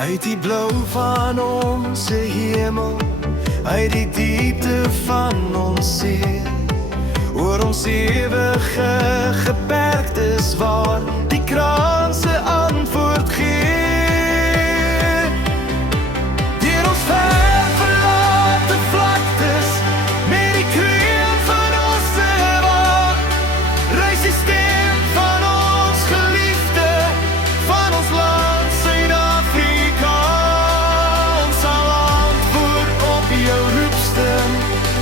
Uit die blou van ons hemel, uit die diepte van ons see, oor ons ewige gebergtes waar die kraan se antwoord gee. Deur ons ver verlate vlaktes, met die kreun van ons se waag, reis die stem van ons geliefde, van ons land Suid-Afrika. Ons sal antwoord op jou roepstem,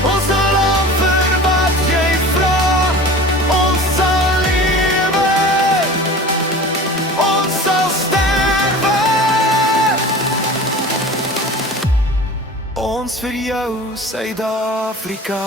ons sal offer wat jy vra, ons sal lewe, ons sal sterwe, ons vir jou Suid-Afrika.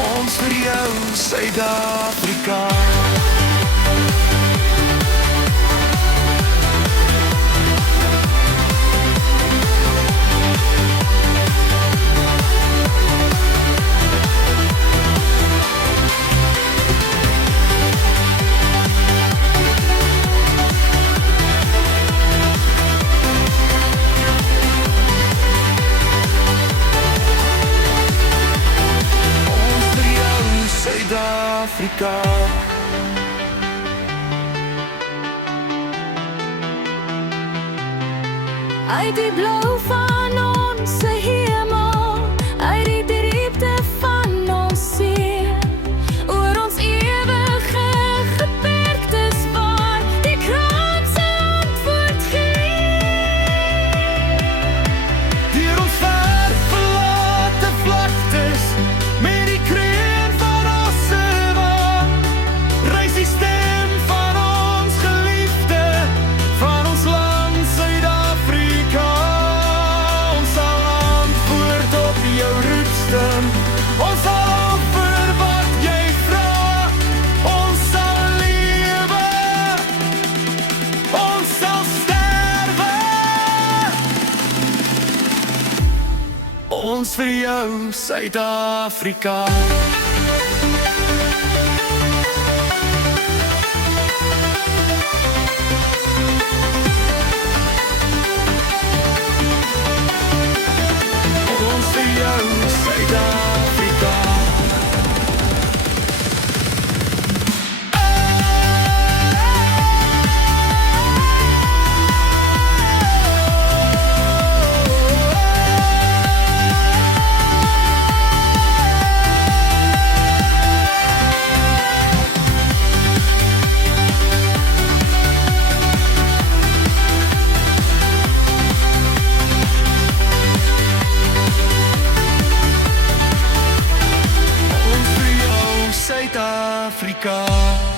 Ons vir jou Suid-Afrika. Suid-Afrika. Uit die blou van ons hemel, uit die diepte van ons see, oor ons ewige gebergtes waar die kraan se antwoord gee. Deur ons ver verlate vlaktes, met die kreun van ons se waag, reis die stem van ons geliefde, van ons land Suid-Afrika. Ons sal antwoord op jou roepstem, ons sal offer wat jy vra, ons sal lewe, ons sal sterwe, ons vir jou Suid-Afrika. Ons vir jou Suid-Afrika. Suid-Afrika.